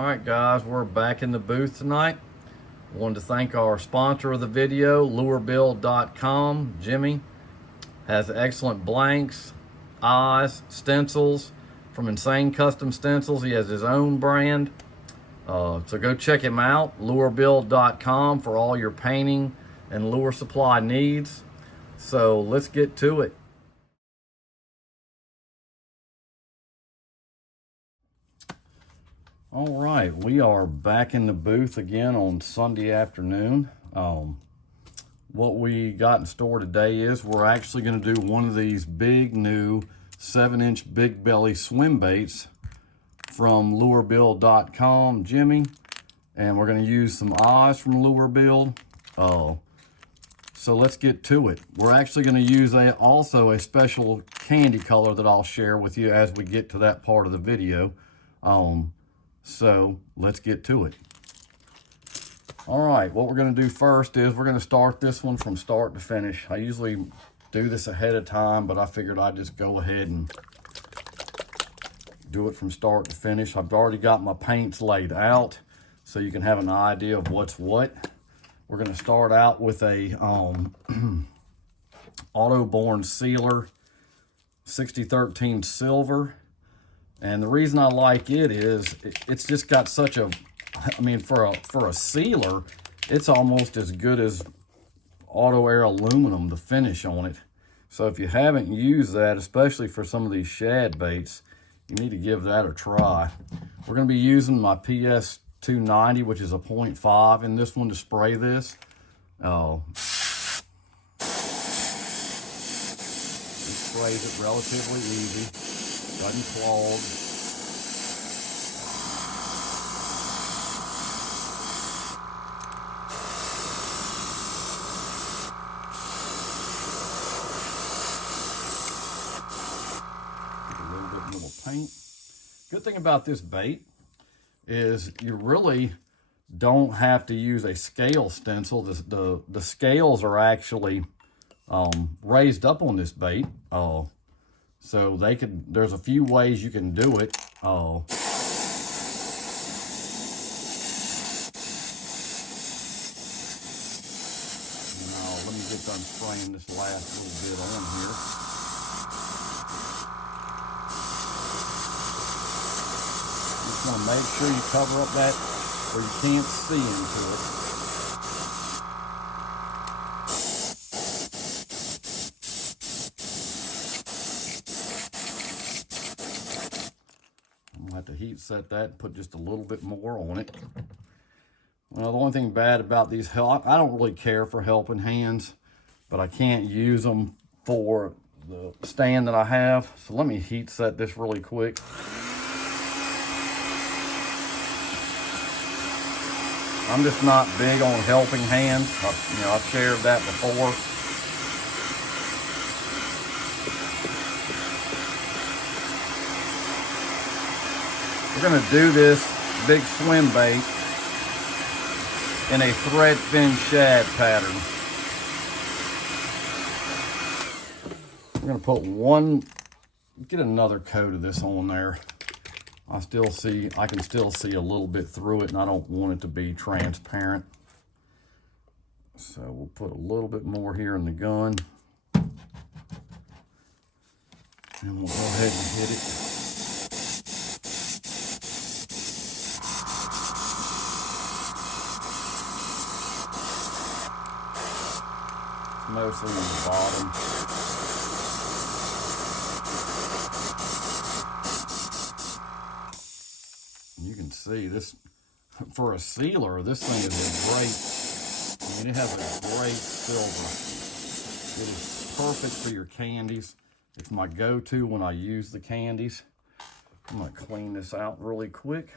All right, guys, we're back in the booth tonight. Wanted to thank our sponsor of the video, Lurebuild.com. Jimmy has excellent blanks, eyes, stencils from Insane Custom Stencils. He has his own brand. So go check him out, Lurebuild.com, for all your painting and lure supply needs. So let's get to it. All right, we are back in the booth again on Sunday afternoon. What we got in store today is we're actually going to do one of these big new 7-inch big belly swim baits from Lurebuild.com, Jimmy. And we're going to use some eyes from Lurebuild. So let's get to it. We're actually going to use also a special candy color that I'll share with you as we get to that part of the video. So let's get to it. All right, what we're going to do first is we're going to start this one from start to finish. I usually do this ahead of time, but I figured I'd just go ahead and do it from start to finish. I've already got my paints laid out so you can have an idea of what's what. We're going to start out with a Autoborn Sealer 6013 Silver. And the reason I like it is it's just got such a, I mean, for a sealer, it's almost as good as auto air aluminum, the finish on it. So if you haven't used that, especially for some of these shad baits, you need to give that a try. We're going to be using my PS 290, which is a 0.5 in this one to spray this. It sprays it relatively easy. Doesn't clog. A little bit more paint. Good thing about this bait is you really don't have to use a scale stencil. The scales are actually raised up on this bait. So there's a few ways you can do it. Now, let me get done spraying this last little bit on here. Just want to make sure you cover up that where you can't see into it. To heat set that and put just a little bit more on it. Well, the only thing bad about these, I don't really care for helping hands, but I can't use them for the stand that I have. So let me heat set this really quick. I'm just not big on helping hands. I've shared that before. We're going to do this big swim bait in a Threadfin shad pattern. We're going to put get another coat of this on there. I can still see a little bit through it, and I don't want it to be transparent. So we'll put a little bit more here in the gun. And we'll go ahead and hit it. Mostly on the bottom. You can see this, for a sealer, this thing is it has a great silver. It is perfect for your candies. It's my go-to when I use the candies. I'm gonna clean this out really quick.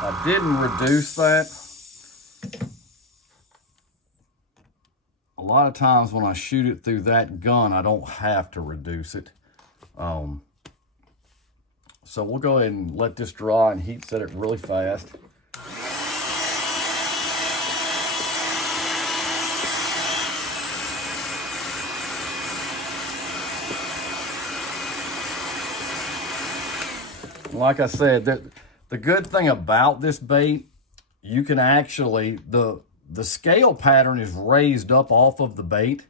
I didn't reduce that. A lot of times when I shoot it through that gun, I don't have to reduce it. So we'll go ahead and let this dry and heat set it really fast. Like I said, the good thing about this bait, you can actually, the scale pattern is raised up off of the bait.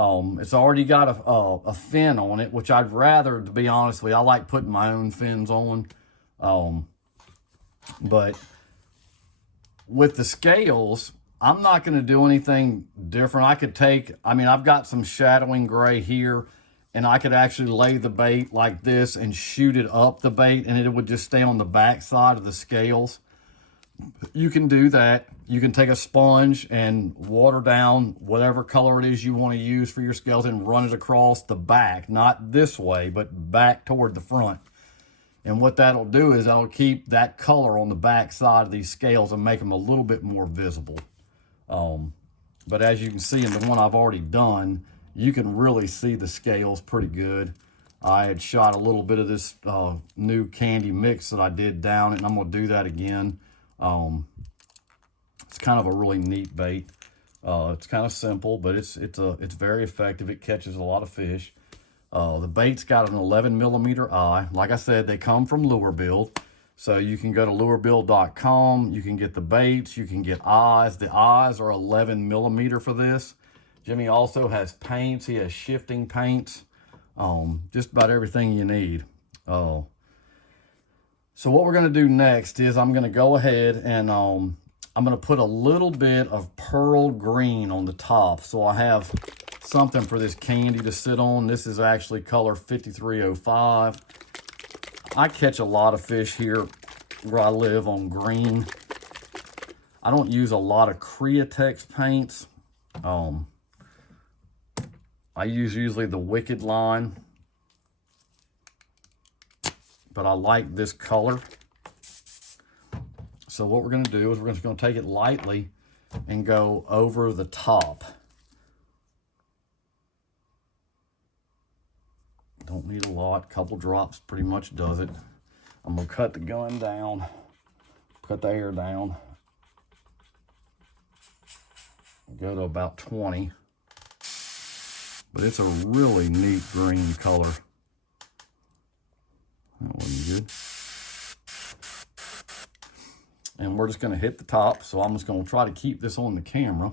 It's already got a fin on it, which I'd rather, to be honest with you, I like putting my own fins on. But with the scales, I'm not going to do anything different. I could take, I mean, I've got some shadowing gray here, and I could actually lay the bait like this and shoot it up the bait, and it would just stay on the back side of the scales. You can do that. You can take a sponge and water down whatever color it is you want to use for your scales and run it across the back, not this way, but back toward the front. And what that'll do is that'll keep that color on the back side of these scales and make them a little bit more visible. But as you can see in the one I've already done, you can really see the scales pretty good. I had shot a little bit of this new candy mix that I did down it, and I'm going to do that again. It's kind of a really neat bait. It's kind of simple, but it's very effective. It catches a lot of fish. The bait's got an 11mm eye. Like I said, they come from Lurebuild. So you can go to lurebuild.com. You can get the baits. You can get eyes. The eyes are 11mm for this. Jimmy also has paints. He has shifting paints. Just about everything you need. So what we're going to do next is I'm going to go ahead and I'm going to put a little bit of pearl green on the top. So I have something for this candy to sit on. This is actually color 5305. I catch a lot of fish here where I live on green. I don't use a lot of Createx paints. I use usually the Wicked line, but I like this color. So what we're going to do is we're just going to take it lightly and go over the top. Don't need a lot, couple drops pretty much does it. I'm going to cut the gun down, cut the air down, go to about 20. But it's a really neat green color. That wasn't good. And we're just going to hit the top. So I'm just going to try to keep this on the camera.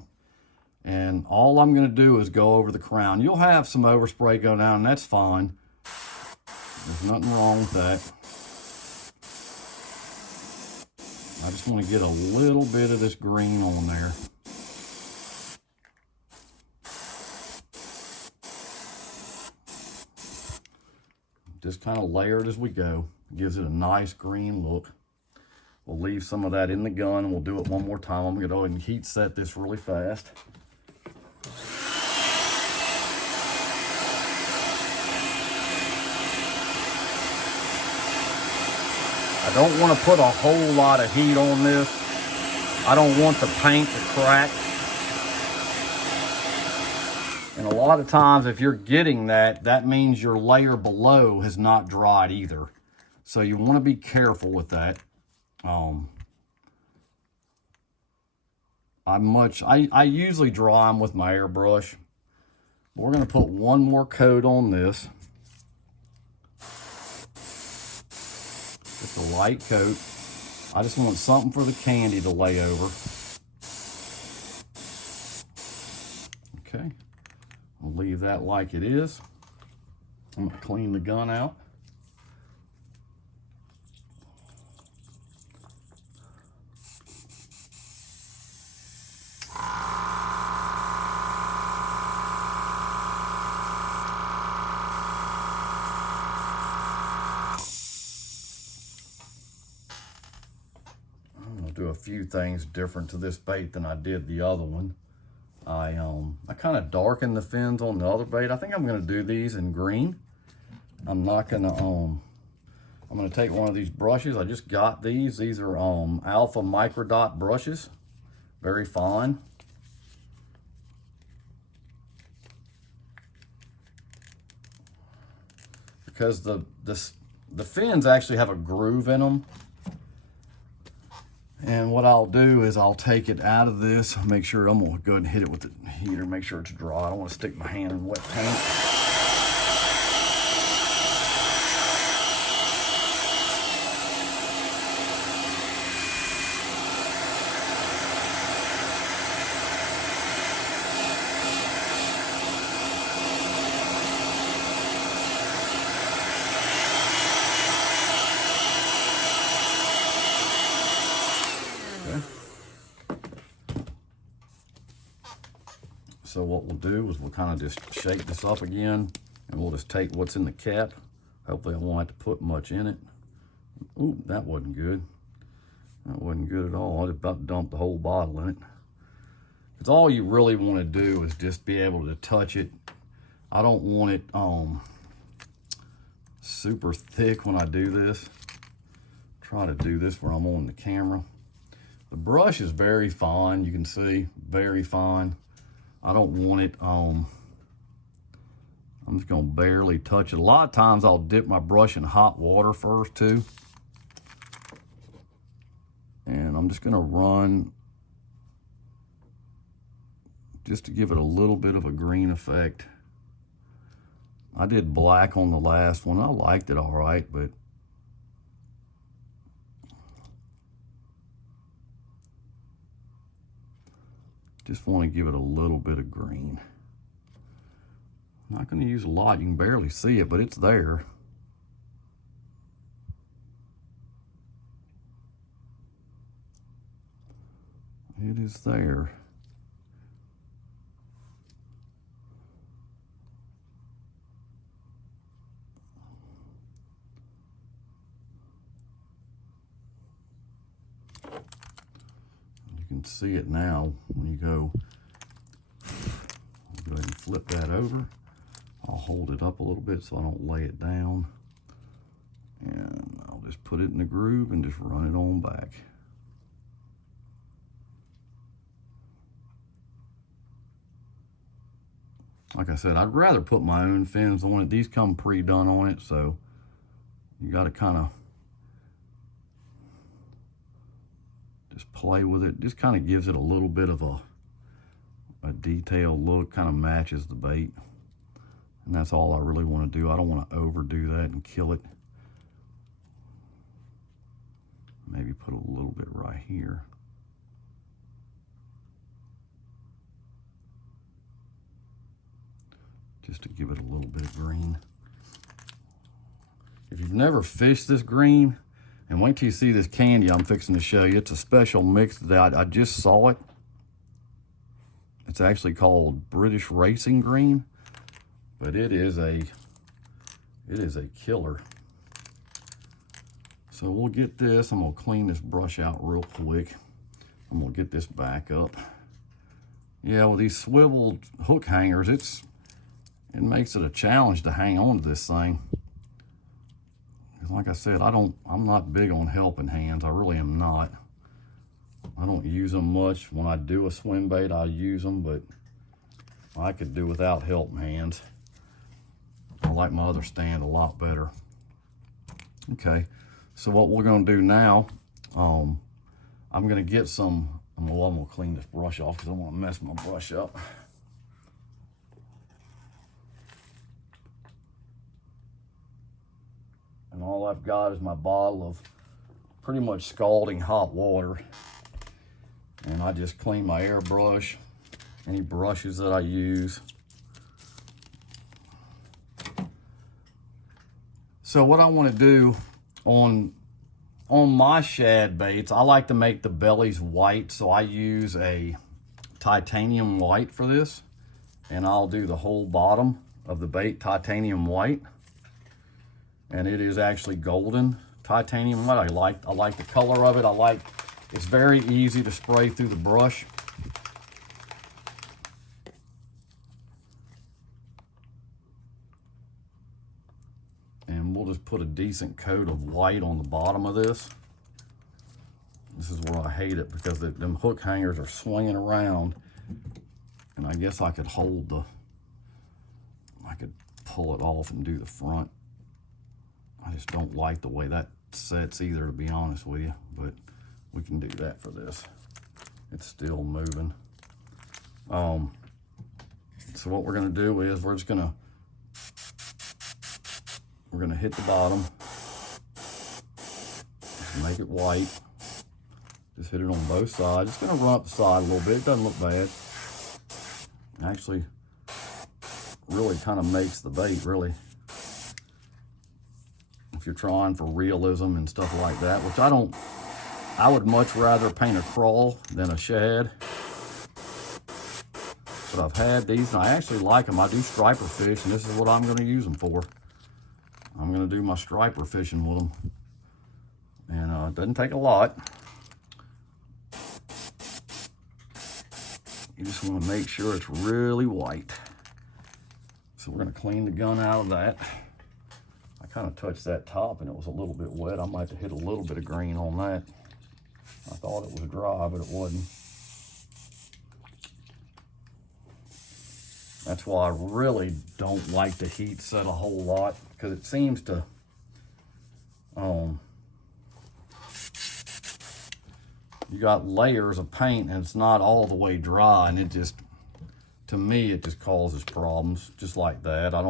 And all I'm going to do is go over the crown. You'll have some overspray go down, and that's fine. There's nothing wrong with that. I just want to get a little bit of this green on there. Just kind of layer it as we go. Gives it a nice green look. We'll leave some of that in the gun and we'll do it one more time. I'm going to go ahead and heat set this really fast. I don't want to put a whole lot of heat on this. I don't want the paint to crack. And a lot of times if you're getting that, that means your layer below has not dried either. So you want to be careful with that. I usually dry them with my airbrush. We're going to put one more coat on this. Just a light coat. I just want something for the candy to lay over. Okay. I'll leave that like it is. I'm going to clean the gun out. I'm going to do a few things different to this bait than I did the other one. I kind of darkened the fins on the other bait. I think I'm going to do these in green. I'm not going to, I'm going to take one of these brushes. I just got these. These are Alpha Microdot brushes. Very fine. because the fins actually have a groove in them. And what I'll do is I'll take it out of this, make sure, I'm gonna go ahead and hit it with the heater, make sure it's dry. I don't wanna stick my hand in wet paint. So what we'll do is we'll kind of just shake this up again, and we'll just take what's in the cap. Hopefully I won't have to put much in it. Ooh, that wasn't good. That wasn't good at all. I just about dumped the whole bottle in it. Because all you really want to do is just be able to touch it. I don't want it super thick when I do this. Try to do this where I'm on the camera. The brush is very fine, you can see, very fine. I don't want it, I'm just gonna barely touch it. A lot of times I'll dip my brush in hot water first too. And I'm just gonna run just to give it a little bit of a green effect. I did black on the last one. I liked it all right, but just want to give it a little bit of green. I'm not going to use a lot. You can barely see it, but it's there. It is there. You can see it now when you go ahead and flip that over. I'll hold it up a little bit so I don't lay it down. And I'll just put it in the groove and just run it on back. Like I said, I'd rather put my own fins on it. These come pre-done on it, so you got to kind of just play with it. Just kind of gives it a little bit of a detailed look, kind of matches the bait. And that's all I really want to do. I don't want to overdo that and kill it. Maybe put a little bit right here. Just to give it a little bit of green. If you've never fished this green, and wait till you see this candy I'm fixing to show you. It's a special mix that I just saw it. It's actually called British Racing Green, but it is a killer. So we'll get this. I'm gonna clean this brush out real quick. I'm gonna get this back up. Yeah, with these swiveled hook hangers, it makes it a challenge to hang on to this thing. Like I said, I'm not big on helping hands. I really am not. I don't use them much. When I do a swim bait, I use them, but I could do without helping hands. I like my other stand a lot better. Okay, so what we're gonna do now, I'm gonna get some, I'm gonna clean this brush off because I don't wanna mess my brush up. And all I've got is my bottle of pretty much scalding hot water. And I just clean my airbrush, any brushes that I use. So what I want to do on my shad baits, I like to make the bellies white. So I use a titanium white for this. And I'll do the whole bottom of the bait titanium white. And it is actually golden titanium white. I like the color of it. It's very easy to spray through the brush. And we'll just put a decent coat of white on the bottom of this. This is where I hate it because them hook hangers are swinging around. And I guess I could pull it off and do the front. just don't like the way that sets either, to be honest with you, but we can do that for this. It's still moving. So what we're gonna do is we're gonna hit the bottom, just make it white. Just hit it on both sides. It's gonna run up the side a little bit. It doesn't look bad. Actually, really kind of makes the bait, really. If you're trying for realism and stuff like that, which I would much rather paint a crawl than a shad. But I've had these and I actually like them. I do striper fish, and this is what I'm gonna use them for. I'm gonna do my striper fishing with them. And it doesn't take a lot. You just wanna make sure it's really white. So we're gonna clean the gun out of that. I kind of touched that top and it was a little bit wet. I might have hit a little bit of green on that. I thought it was dry, but it wasn't. That's why I really don't like the heat set a whole lot, because it seems to, you got layers of paint and it's not all the way dry, and it just, to me, it just causes problems, just like that. I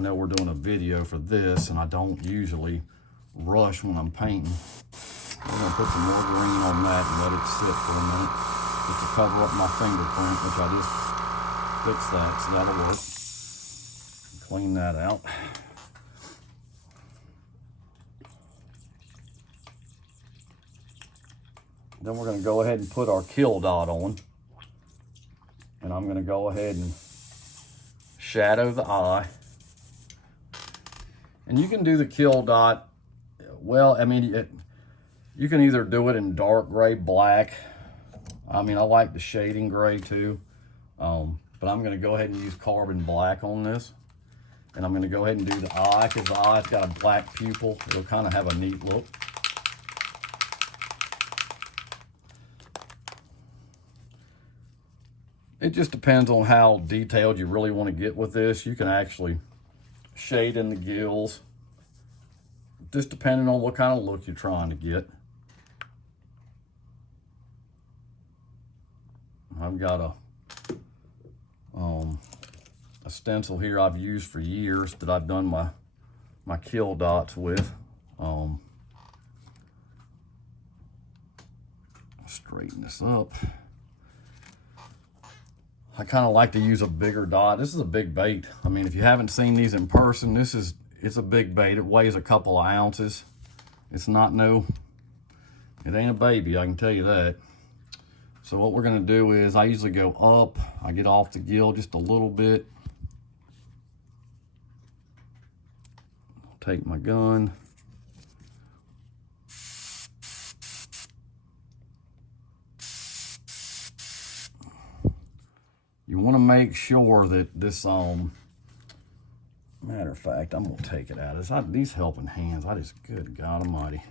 know we're doing a video for this, and I don't usually rush when I'm painting. I'm gonna put some more green on that and let it sit for a minute, just to cover up my fingerprint, which I just fixed that, so that'll work. Clean that out. Then we're gonna go ahead and put our kill dot on. And I'm gonna go ahead and shadow the eye. And you can do the kill dot, well, I mean, you can either do it in dark gray, black. I mean, I like the shading gray too. But I'm gonna go ahead and use carbon black on this. And I'm gonna go ahead and do the eye, because the eye's got a black pupil. It'll kind of have a neat look. It just depends on how detailed you really want to get with this. You can actually shade in the gills, just depending on what kind of look you're trying to get. I've got a stencil here I've used for years that I've done my kill dots with. Straighten this up. I kind of like to use a bigger dot. This is a big bait. I mean, if you haven't seen these in person, it's a big bait. It weighs a couple of ounces. It's not it ain't a baby, I can tell you that. So what we're gonna do is, I usually go up, I get off the gill just a little bit. Take my gun. You want to make sure that this, matter of fact, I'm going to take it out. These helping hands, good God almighty.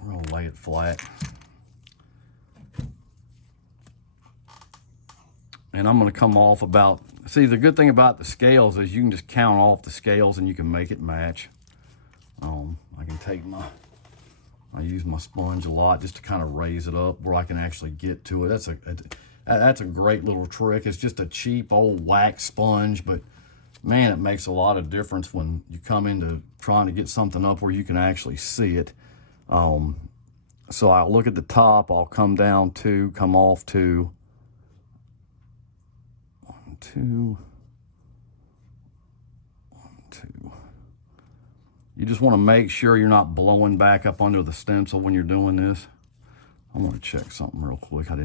I'm going to lay it flat. And I'm going to come off about, see, the good thing about the scales is you can just count off the scales and you can make it match. I can take I use my sponge a lot just to kind of raise it up where I can actually get to it. That's a great little trick. It's just a cheap old wax sponge, but man, it makes a lot of difference when you come into trying to get something up where you can actually see it. So I'll look at the top, I'll come down 2, come off 2, 1, 2, 1, 2. You just want to make sure you're not blowing back up under the stencil when you're doing this. I'm going to check something real quick. I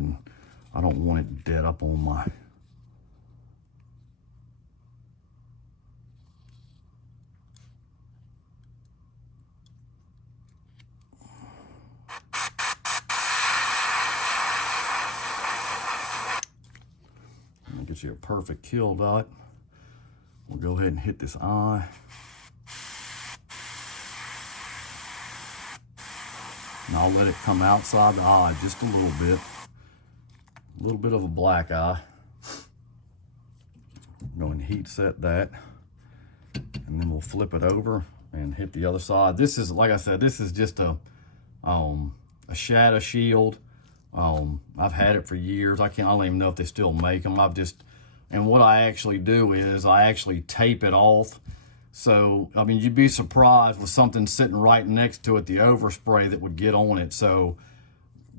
don't want it dead up on my... I'm gonna get you a perfect kill dot. We'll go ahead and hit this eye. And I'll let it come outside the eye just a little bit. A little bit of a black eye. Go and heat set that. And then we'll flip it over and hit the other side. This is, like I said, this is just a Shad shield. I've had it for years. I don't even know if they still make them. And what I actually do is I actually tape it off. So, I mean, you'd be surprised with something sitting right next to it, the overspray that would get on it. So,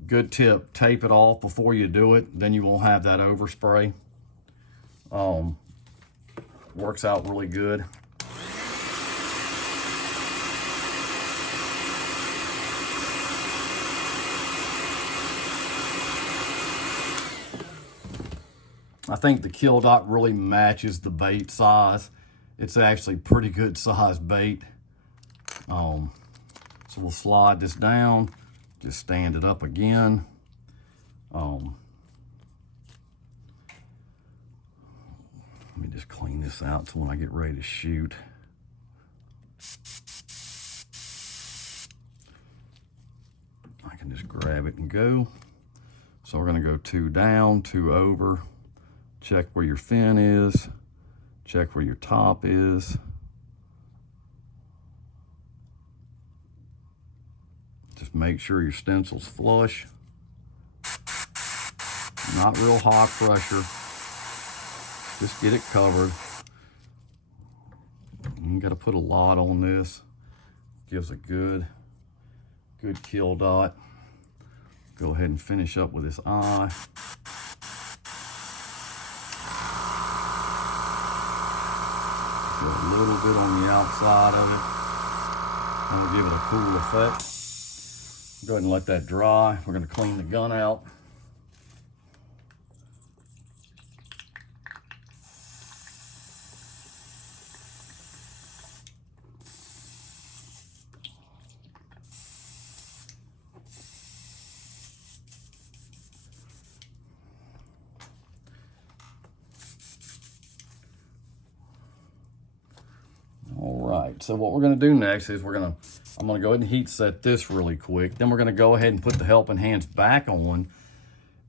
good tip, tape it off before you do it. Then you won't have that overspray. Works out really good. I think the kill dot really matches the bait size. It's actually pretty good size bait. So we'll slide this down, just stand it up again. Let me just clean this out so when I get ready to shoot. I can just grab it and go. So we're gonna go 2 down, 2 over. Check where your fin is, check where your top is. Just make sure your stencil's flush. Not real high pressure. Just get it covered. You gotta put a lot on this. Gives a good kill dot. Go ahead and finish up with this eye. Get a little bit on the outside of it. And we'll give it a cool effect. Go ahead and let that dry. We're gonna clean the gun out. So what we're gonna do next is I'm gonna go ahead and heat set this really quick. Then we're gonna go ahead and put the helping hands back on,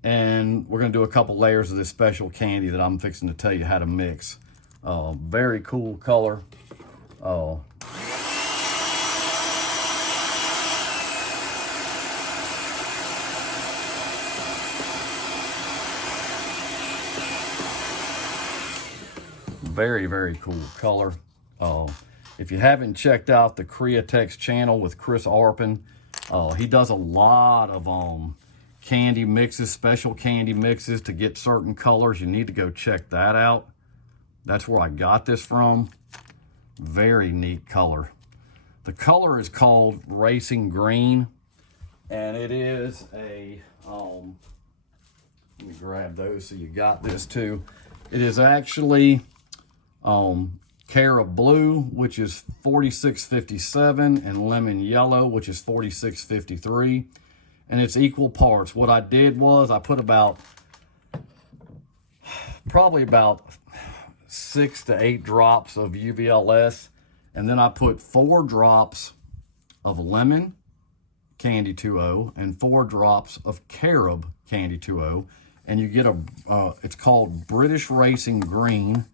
and we're gonna do a couple layers of this special candy that I'm fixing to tell you how to mix. Very cool color. Very, very cool color. If you haven't checked out the Createx channel with Chris Arpin, he does a lot of candy mixes, special candy mixes to get certain colors. You need to go check that out. That's where I got this from. Very neat color. The color is called Racing Green, and it is a, let me grab those so you got this too. It is actually Carob Blue, which is 46.57, and Lemon Yellow, which is 46.53, and it's equal parts. What I did was I put probably about 6 to 8 drops of UVLS, and then I put 4 drops of Lemon Candy 2.0 and 4 drops of Carob Candy 2.0, and you get it's called British Racing Green.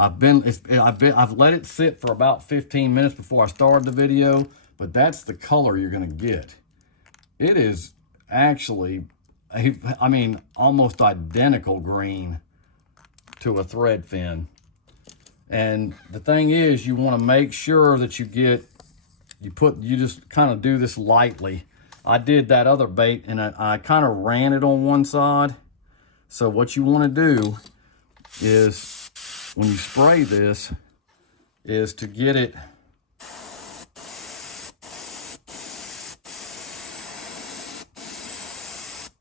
I've let it sit for about 15 minutes before I started the video, but that's the color you're gonna get. It is actually, I mean, almost identical green to a Threadfin. And the thing is, you wanna make sure that you just kind of do this lightly. I did that other bait and I kind of ran it on one side. So what you wanna do is, when you spray this, is to get it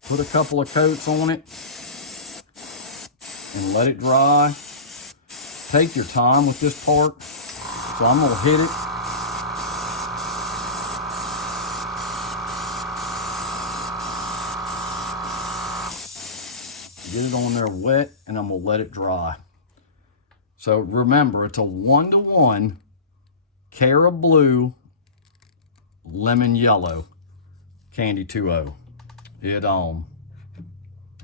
put a couple of coats on it and let it dry. Take your time with this part. So I'm gonna hit it. Get it on there wet, and I'm gonna let it dry. So remember, it's a 1-to-1 Carob Blue, Lemon Yellow, Candy 2.0.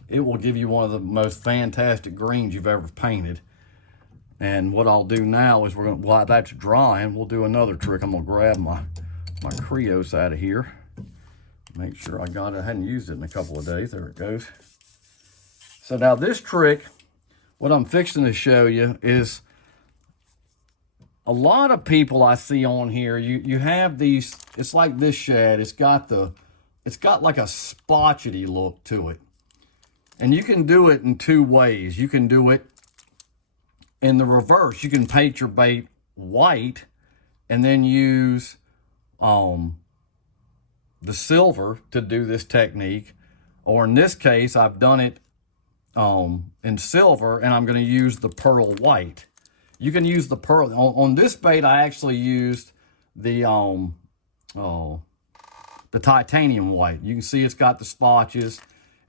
It will give you one of the most fantastic greens you've ever painted. And what I'll do now is while that's drying, we'll do another trick. I'm gonna grab my Creose out of here. Make sure I got it. I hadn't used it in a couple of days. There it goes. So now this trick, what I'm fixing to show you is a lot of people I see on here, you have these, it's like this shad, it's got like a spotchety look to it. And you can do it in two ways. You can do it in the reverse. You can paint your bait white and then use the silver to do this technique. Or in this case, I've done it in silver, and I'm going to use the pearl white. You can use the pearl. On this bait, I actually used the titanium white. You can see it's got the spotches,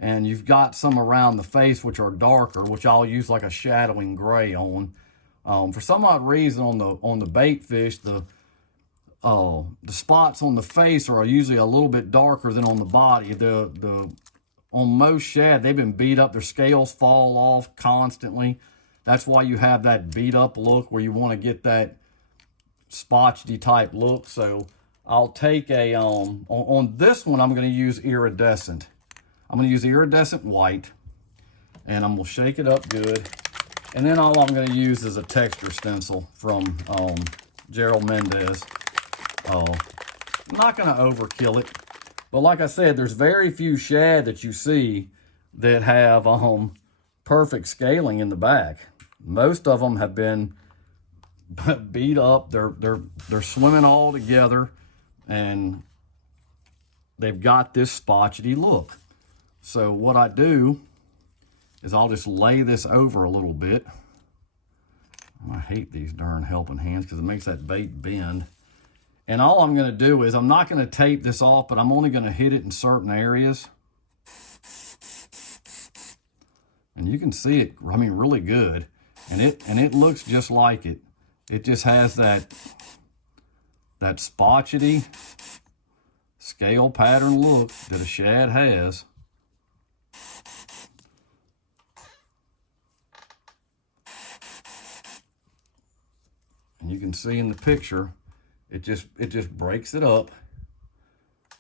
and you've got some around the face which are darker, which I'll use like a shadowing gray on. For some odd reason on the bait fish, the spots on the face are usually a little bit darker than on the body. On most shad, they've been beat up. Their scales fall off constantly. That's why you have that beat up look where you want to get that spotchety type look. So I'll take on this one, I'm going to use iridescent. I'm going to use iridescent white, and I'm going to shake it up good. And then all I'm going to use is a texture stencil from Gerald Mendez. I'm not going to overkill it. But like I said, there's very few shad that you see that have perfect scaling in the back. Most of them have been beat up. They're swimming all together, and they've got this spotchety look. So what I do is I'll just lay this over a little bit. I hate these darn helping hands because it makes that bait bend. And all I'm going to do is, I'm not going to tape this off, but I'm only going to hit it in certain areas. And you can see it, I mean, really good. And it looks just like it. It just has that spotchety scale pattern look that a shad has. And you can see in the picture, it just breaks it up,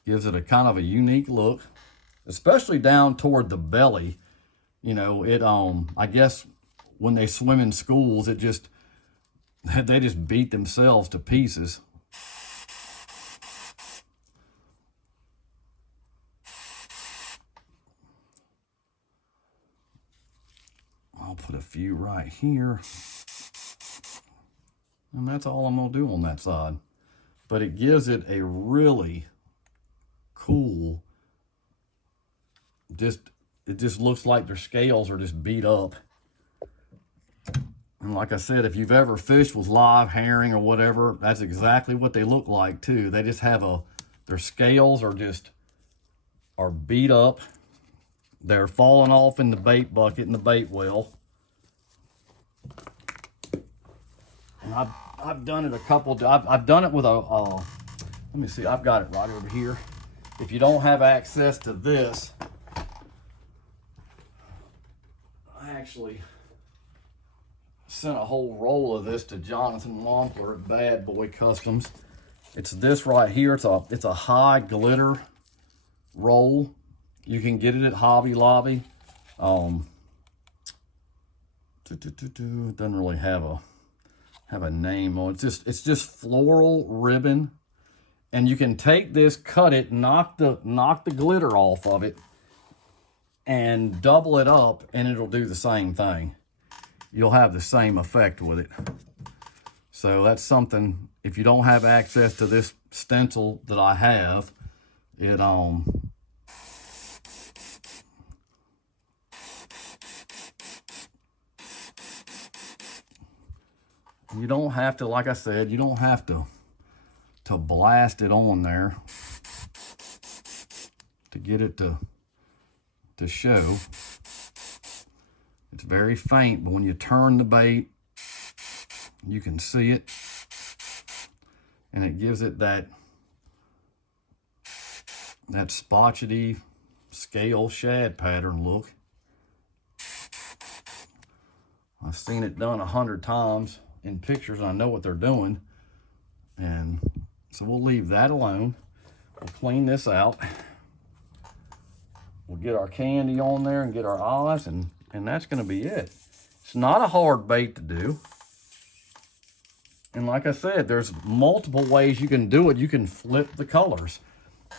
gives it a kind of a unique look, especially down toward the belly. You know, I guess when they swim in schools, they just beat themselves to pieces. I'll put a few right here. And that's all I'm gonna do on that side. But it gives it a really cool, it just looks like their scales are just beat up. And like I said, if you've ever fished with live herring or whatever, that's exactly what they look like too. They just have their scales are beat up. They're falling off in the bait bucket, in the bait well. And I've done it a couple, I've done it with let me see, I've got it right over here. If you don't have access to this, I actually sent a whole roll of this to Jonathan Wampler at Bad Boy Customs. It's this right here. It's a high glitter roll. You can get it at Hobby Lobby. It doesn't really have a name on it. It's just floral ribbon, and you can take this, cut it, knock the glitter off of it, and double it up, and it'll do the same thing. You'll have the same effect with it. So that's something, if you don't have access to this stencil that I have, it you don't have to, like I said, you don't have to blast it on there to get it to show. It's very faint, but when you turn the bait, you can see it, and it gives it that spotchety scale shad pattern look. I've seen it done 100 times in pictures, and I know what they're doing. And so we'll leave that alone. We'll clean this out. We'll get our candy on there and get our eyes, and that's gonna be it. It's not a hard bait to do. And like I said, there's multiple ways you can do it. You can flip the colors.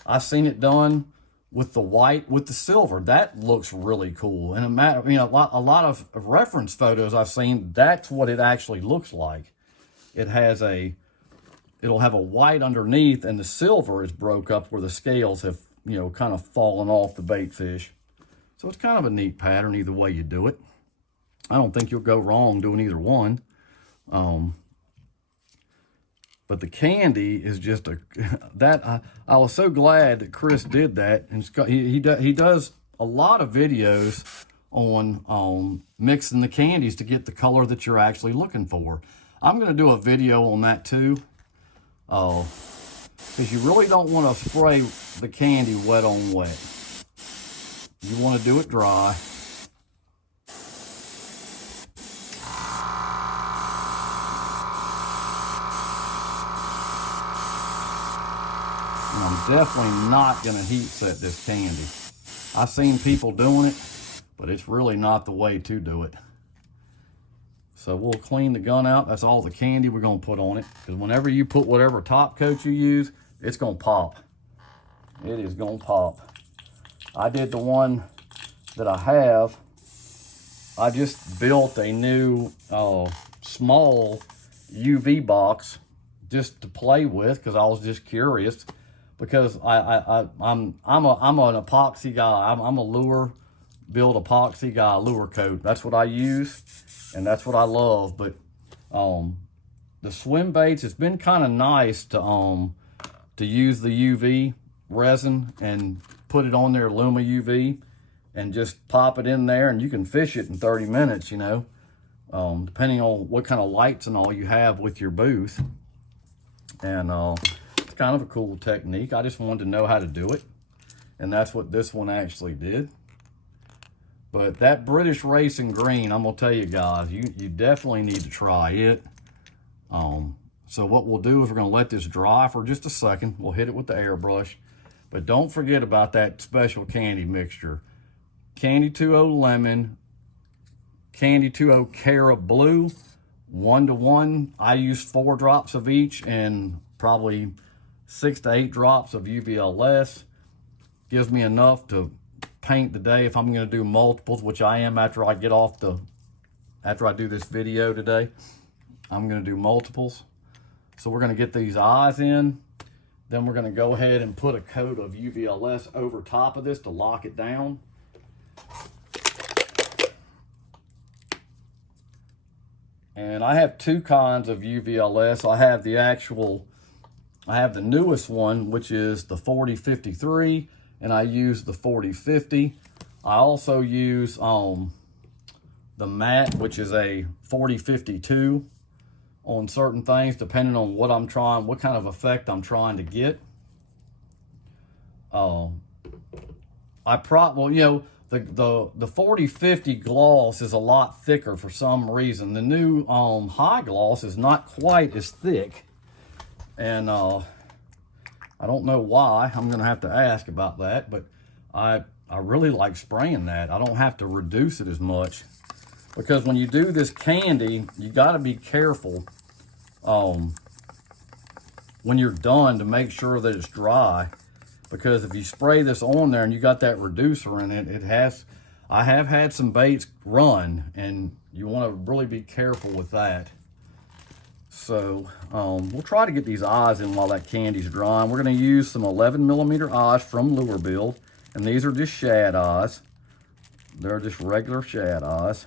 I've seen it done with the white with the silver. That looks really cool. And a lot of reference photos I've seen, that's what it actually looks like. It'll have a white underneath, and the silver is broke up where the scales have, kind of fallen off the bait fish. So it's kind of a neat pattern either way you do it. I don't think you'll go wrong doing either one. But the candy is just I was so glad that Chris did that. And he does a lot of videos on mixing the candies to get the color that you're actually looking for. I'm going to do a video on that too. Because you really don't want to spray the candy wet on wet. You want to do it dry. And I'm definitely not going to heat set this candy. I've seen people doing it, but it's really not the way to do it. So we'll clean the gun out. That's all the candy we're going to put on it. Because whenever you put whatever top coat you use, it's going to pop. It is going to pop. I did the one that I have. I just built a new small UV box just to play with because I was just curious. Because I'm an epoxy guy. I'm a Lurebuild epoxy guy, lure coat. That's what I use, and that's what I love. But the swim baits, it's been kind of nice to use the UV resin and put it on there, Luma UV, and just pop it in there, and you can fish it in 30 minutes, depending on what kind of lights and all you have with your booth. And it's kind of a cool technique. I just wanted to know how to do it, and that's what this one actually did. But that British Racing Green, I'm gonna tell you guys, you definitely need to try it. So what we'll do is we're gonna let this dry for just a second. We'll hit it with the airbrush, but don't forget about that special candy mixture. Candy 2.0 lemon, Candy 2.0 Carob blue, 1-to-1. I use 4 drops of each and probably 6 to 8 drops of UVLS. Gives me enough to paint the day if I'm going to do multiples, which I am after I do this video today. I'm going to do multiples. So we're going to get these eyes in. Then we're going to go ahead and put a coat of UVLS over top of this to lock it down. And I have 2 kinds of UVLS. I have the newest one, which is the 4053, and I use the 4050. I also use the matte, which is a 4052 on certain things, depending on what kind of effect I'm trying to get. The 4050 gloss is a lot thicker for some reason. The new high gloss is not quite as thick, and I don't know why. I'm gonna have to ask about that, but I really like spraying that. I don't have to reduce it as much, because when you do this candy, you got to be careful when you're done to make sure that it's dry. Because if you spray this on there and you got that reducer in it, I have had some baits run, and you want to really be careful with that. So we'll try to get these eyes in while that candy's drying. We're going to use some 11mm eyes from Lurebuild, and these are just shad eyes. They're just regular shad eyes.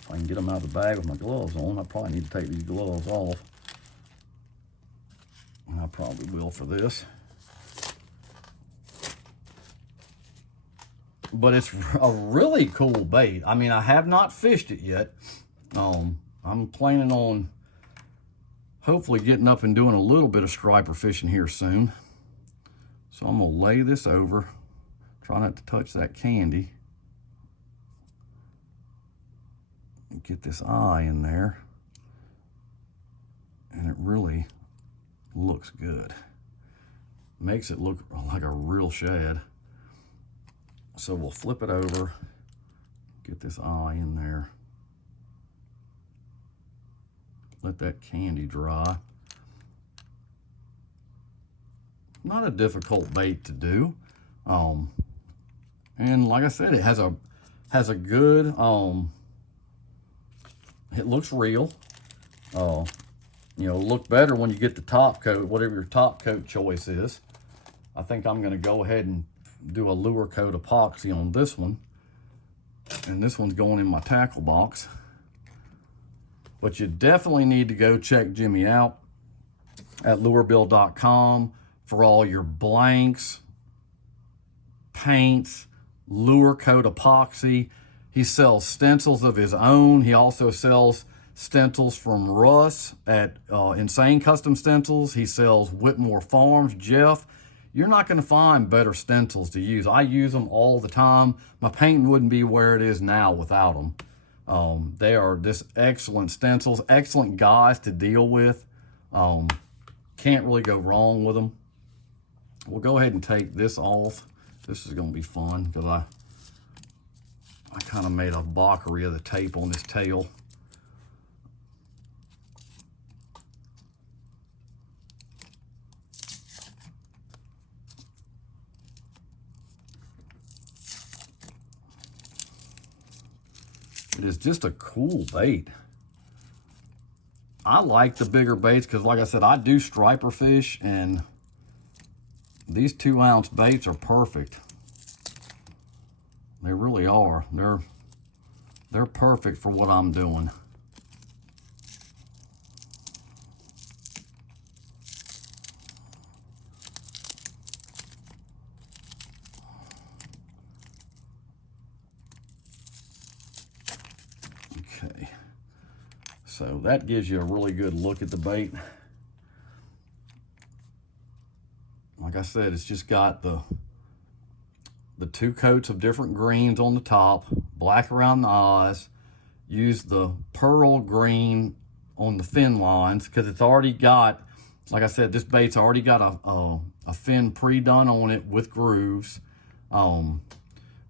If I can get them out of the bag with my gloves on, I probably need to take these gloves off. I probably will for this. But it's a really cool bait. I mean, I have not fished it yet. I'm planning on hopefully getting up and doing a little bit of striper fishing here soon. So I'm gonna lay this over, try not to touch that candy. get this eye in there, and it really looks good. Makes it look like a real shad. So we'll flip it over, get this eye in there, let that candy dry. Not a difficult bait to do. And like I said, it has a good, it looks real. You know, look better when you get the top coat, whatever your top coat choice is. I think I'm gonna go ahead and do a lure coat epoxy on this one. And this one's going in my tackle box. But you definitely need to go check Jimmy out at lurebuild.com for all your blanks, paints, lure coat epoxy. He sells stencils of his own. He also sells stencils from Russ at Insane Custom Stencils. He sells Whitmore Farms. Jeff, you're not going to find better stencils to use. I use them all the time. My painting wouldn't be where it is now without them. They are just excellent stencils, excellent guys to deal with. Can't really go wrong with them. We'll go ahead and take this off. This is going to be fun because I kind of made a mockery of the tape on this tail. It is just a cool bait. I like the bigger baits because, like I said, I do striper fish, and these 2-ounce baits are perfect. They really are. They're perfect for what I'm doing. Okay, so that gives you a really good look at the bait. Like I said, it's just got the 2 coats of different greens on the top, black around the eyes. Use the pearl green on the fin lines because it's already got, like I said, this bait's already got a fin pre-done on it with grooves. The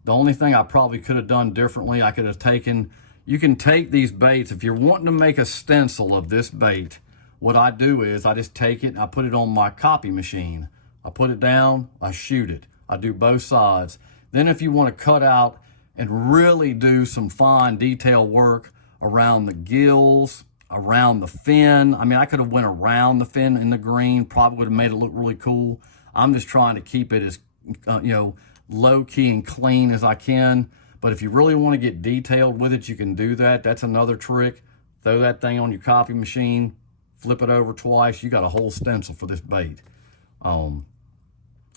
only thing I probably could have done differently, I could have taken, you can take these baits, if you're wanting to make a stencil of this bait, what I do is I just take it and I put it on my copy machine. I put it down, I shoot it. I do both sides. Then if you want to cut out and really do some fine detail work around the gills, around the fin. I mean, I could have went around the fin in the green, probably would have made it look really cool. I'm just trying to keep it as, you know, low key and clean as I can. But if you really want to get detailed with it, you can do that. That's another trick. Throw that thing on your copy machine, flip it over twice. You got a whole stencil for this bait.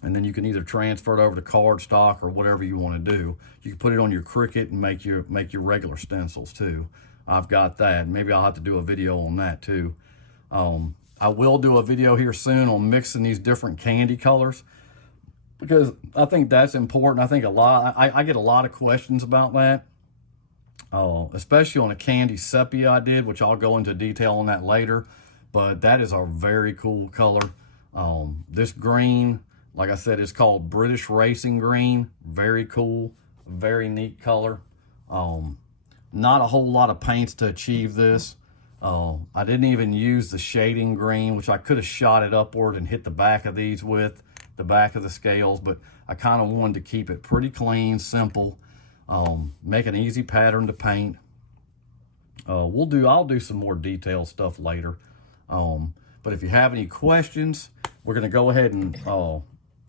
And then you can either transfer it over to cardstock or whatever you want to do. You can put it on your Cricut and make your regular stencils too. I've got that. Maybe I'll have to do a video on that too. I will do a video here soon on mixing these different candy colors because I think that's important. I think I get a lot of questions about that, especially on a candy sepia I did, which I'll go into detail on that later. But that is a very cool color. This green, like I said, it's called British Racing Green. Very cool, very neat color. Not a whole lot of paints to achieve this. I didn't even use the shading green, which I could have shot it upward and hit the back of these with, the back of the scales, but I kind of wanted to keep it pretty clean, simple, make an easy pattern to paint. I'll do some more detailed stuff later. But if you have any questions, we're going to go ahead and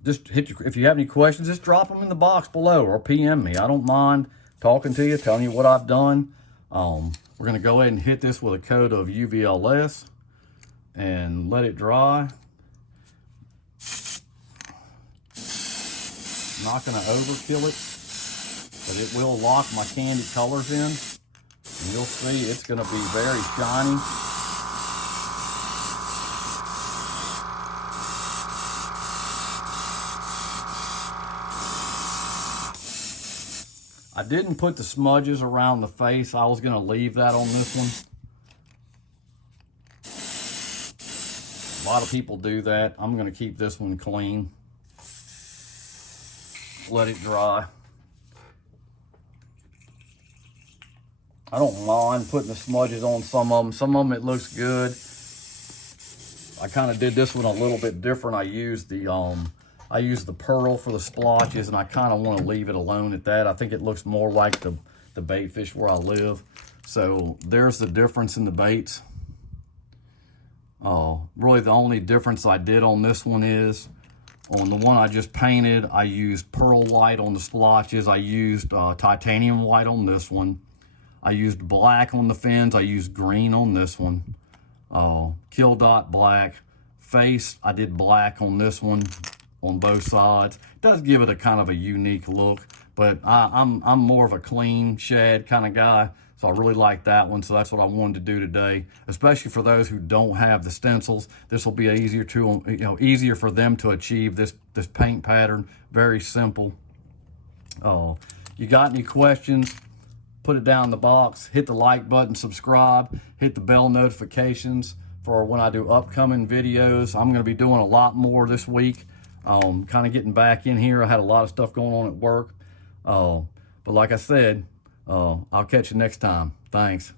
if you have any questions, just drop them in the box below or PM me. I don't mind talking to you, telling you what I've done. We're going to go ahead and hit this with a coat of UVLS and let it dry. Not going to overkill it, but it will lock my candy colors in. And you'll see it's going to be very shiny. I I didn't put the smudges around the face. I was going to leave that on this one. A lot of people do that. I'm going to keep this one clean. Let it dry. I don't mind putting the smudges on some of them. Some of them it looks good. I kind of did this one a little bit different. I used the pearl for the splotches, and I kind of want to leave it alone at that. I think it looks more like the bait fish where I live. So there's the difference in the baits. Really the only difference I did on this one is on the one I just painted, I used pearl white on the splotches. I used titanium white on this one. I used black on the fins. I used green on this one. Kill dot black. Face, I did black on this one on both sides. It does give it a kind of a unique look, but I'm more of a clean shad kind of guy, so I really like that one. So that's what I wanted to do today, especially for those who don't have the stencils. This will be easier for them to achieve this paint pattern. Very simple. You got any questions? Put it down in the box. Hit the like button, subscribe, hit the bell notifications for when I do upcoming videos. I'm going to be doing a lot more this week. Kind of getting back in here. I had a lot of stuff going on at work. But like I said, I'll catch you next time. Thanks.